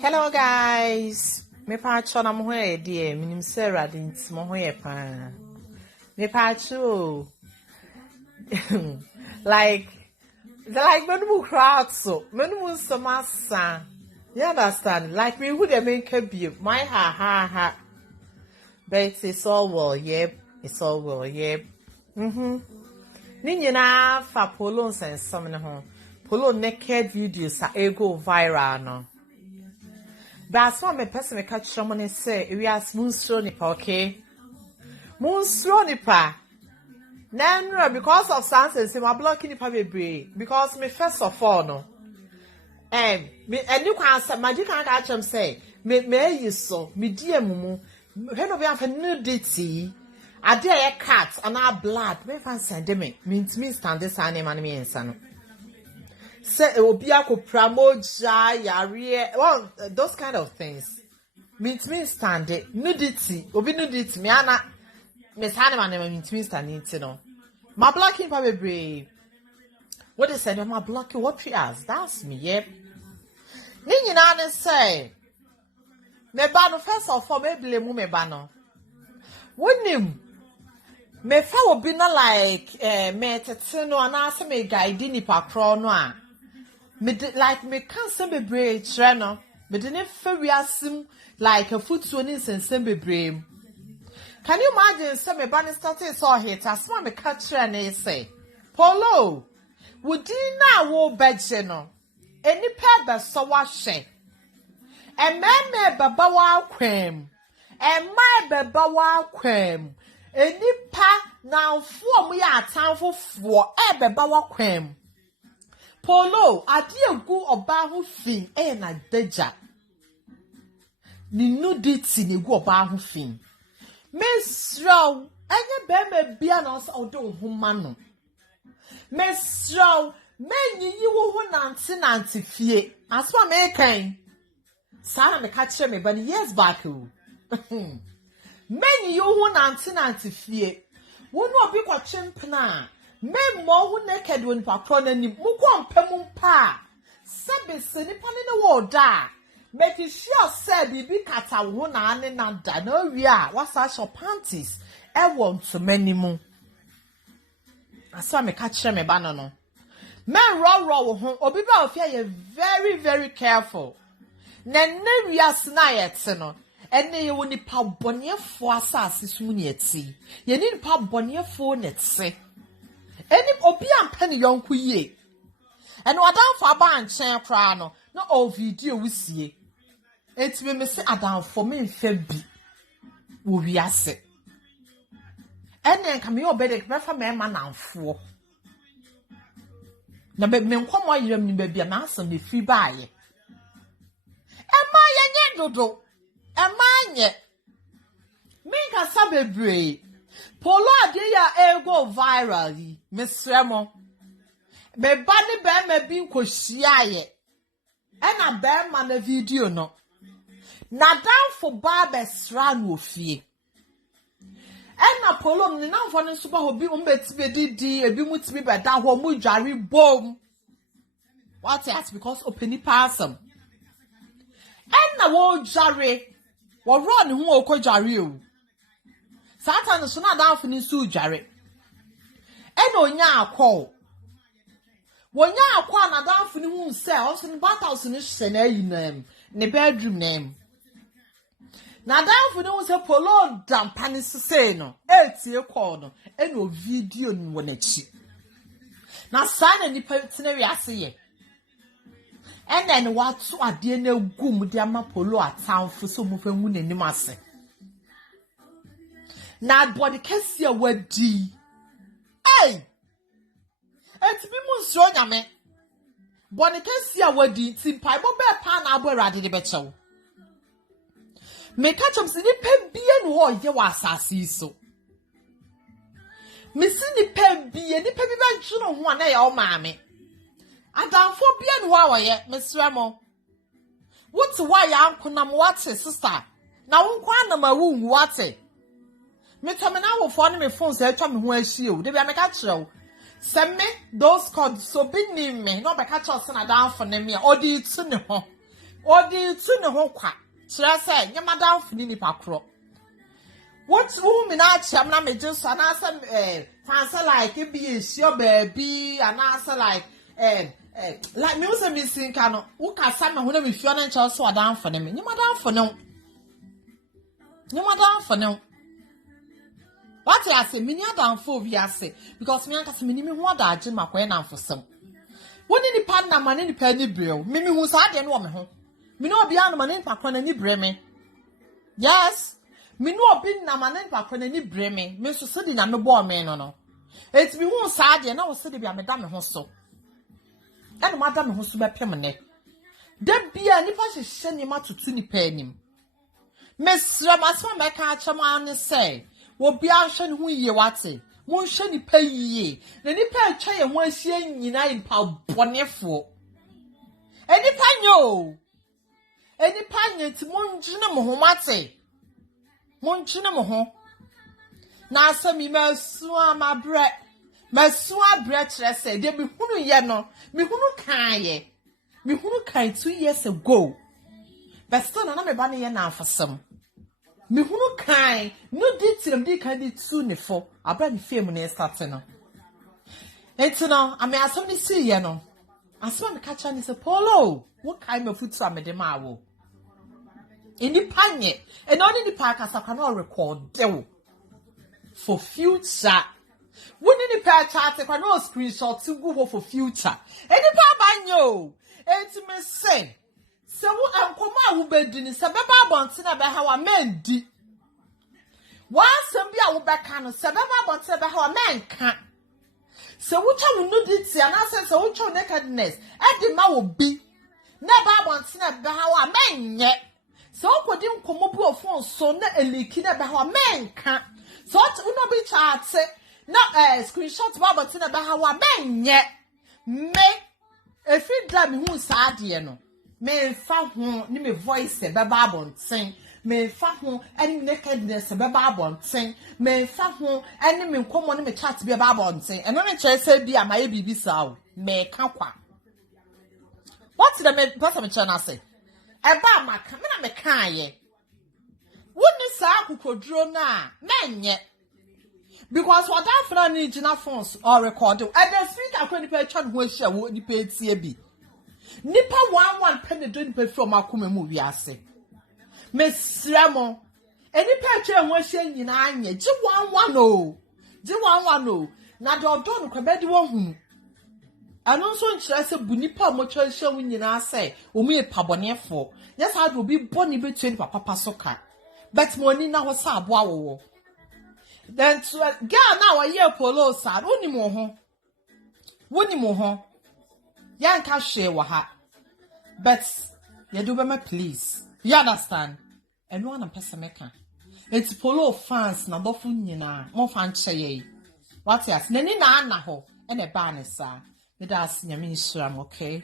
Hello guys. Me pacho na mo hoye die, minim Sarah dint mo hoye pa. Me pacho. like menu crowd so. Menu so massa. You understand? Like me who they make a be my ha. But it's all well, yep. It's all well, yep. Ni nyina fa polo nsensam ne ho. Polo naked videos a go viral no. But as me person me catch someone say we are moonstro nipa, okay? Moonstro nipa. Now because of sense my blocking nipa bebre because me first of all no. Me and you can say magic can catch him say me you so me dear mumu. When we have nudity. I dare a cat and our blood. Me fancy me means me stand this animal me insano. Say it will be a promoja yari. Well, those kind of things. Means me stand it. Nudity. Obi nudity. Me ana. Miss Hanneman means me stand it. No. My blocking probably brave. What they said? My blocking. What she asked? That's me. Yep. Nini nane say. Me bano first of all. Me blame me bano. Wouldn't him? Me fa obi na like me tete no anase me guide nipa kro no a me like me kan sem bebre kire no me de ne fa wiasem like a footso ni sensem bebre. Can you imagine say me ban started so hit as ma me ka kire na say Polo wudi na wo beje no eni pa be so wa hwe ememe baba wa kwam emma baba wa kwam enipa na mfo mu ya atanfo fo beba wa kwam Polo ade egu oba ho fin na daja ni nudity ni egu oba ho fin mesraw enye be me bia na so do ho ma no mesraw menyi wo ho nante fie aswa me kan sana me ka kire me but years back o Many you who nanti fie. Wonu obi kwa chempna. Men mo who naked when patrona ni mukwa mpemumpa. Sebe se nipa ne ne wo da. Make sure say bibi kata wo na ane na da no wi a wasa shop panties e won to many mu. Asa me ka kire me ba no. Men ro wo ho obi ba ofia ye very very careful. Na ne wi asna yete no. Ene ye woni pa bonefo asase sum ne ati ye ni pa bonefo netse eni obi ampa ne yonko yie ene wadanfo aba anchen kra no na o video wusie enti me se adanfo me mfa bi wo wiase ene nka me obede me fa me ma nanfo na me nkomo yiram ni ba bia na asem me fi baaye ema ye nye dodo Emanye Minka sabebre Polo ade ya ego viral yi mesremo be ba ne be ma bi nkohia ye e na be ma na video no na danfo ba be sra no ofie e na Polo ni na mfo ne so ba hobi umbeti be didi ebi mutibi be da ho mu dware bom what it because openi passam e na wo dware wo run hu okojare o satan so na danfo ni su dware e na onya akọ wonya akọ na danfo ni hu se o so ni battles ni hye na yi nam ne bedroom name na danfo ni hu se Polo dampa ni se no etie call no e na video ni wo na chi na sana ni tena wi ase ye and then what ade na gum de ama Polo atamfo so mo fa hu nanim ase na body kese wadi hey enti bi mu nso nyame body kese wadi ti pai bo be pa na abo rade de be chew me catch up si ni pe bie no ho ye wa asase so me si ni pe bie ni pe bi ba ntwo ho na ya o maame Adamfo bia no wa ye mesremo wuti wa ya ankonam wate sister na wonkwa na mawu nwu wate me to me na wo fo ne me phone se atwa me ho ahie o de bia me ka kire o se me those codes so bi ni me no be ka kire o se na danfo ne me o di tu ne ho odi tu ne ho kwa kire say nyamada mfini ni pakro what woman na cham na me just na say fancy like it be sure baby and answer like me was missing cano who can say me ho na me fio na nche so adan for me nyamada for no what I say me adan for we say because me anka say me ni me ho adaje makwa na for sem woni ni partner man ni pa ni brew me hu sa de no me ho me no obi an man ni pakwa na ni bre me yes me no obi na man ni pakwa na ni bre me so se di na me bo me no et me hu sa de na wo se de bia me da me ho so and ma da me ho so be pem ne da bia ni pa hye ni ma tutu ni pa anim me sra ma so me ka chama ne say wo bia hye ni hu yie wate mon hye ni pa yie na ni pa atwa ye ho ahie nyina yi pa bonefo eni pa nyo ti mon gine mo ho mate mon gine mo ho na asami masu amabre kire say de me hunu ye no me hunu kan 2 years ago but still na me ba ne ye na afasam me hunu kan no detail di kan di 2 ne fo abra ni fame na start no etino ame asam ni si ye no asam me catch ni say Polo wo kan me futu amede ma wo eni panye e no ni pa akasa na record dewo for future woni ni pa chat kwa no screenshot to go for future eni pa banyo enti me say se wo ankoma wo bedi ni se beba abonte na be ha wa mendi wa asem bi a wo beka no se beba abonte be ha wa menka se wo cha wo no diti ana se wo cha nakedness e di ma wo bi na ba abonte na be ha wa menye se wo kodi nkomo bu ofon so na eliki na be ha wa menka so uno bi chat na screenshot ba abonte na be ha wa menye me efi da mi hu sa ade no me fa ho ni me voice be ba abonten me fa ho ani nakedness be ba abonten me fa ho ani me nkomo ni me chat be ba abonten eno ne chere se bi amaye bibi sa o me ka kwa what the me person me chere na say e ba maka me na me kan ye woni sa akukoduro na menye because what that friend ni gina phones or recording and the speak akoni pe twa ho ahia wo ni pe tie bi nipa 11 penny don pe from akoma mu wiase mesramo eni pe twa ho ahia nyina anye ji 11 o na de odo no kwabedi wo hunu ano so nkyira se bu nipa mo twa ahia wo nyina se o mu e pabonefo yes how do be boni be twa ni papa so ka but money na ho sa abo awo then to girl now a year polo sad woni mo ho yanka hwe wa ha but you do be please you understand and one person meka it's polo fans na bofu nyina mo fan cheye what yes nani na ho e na ba ne sa me das nyame nsuram okay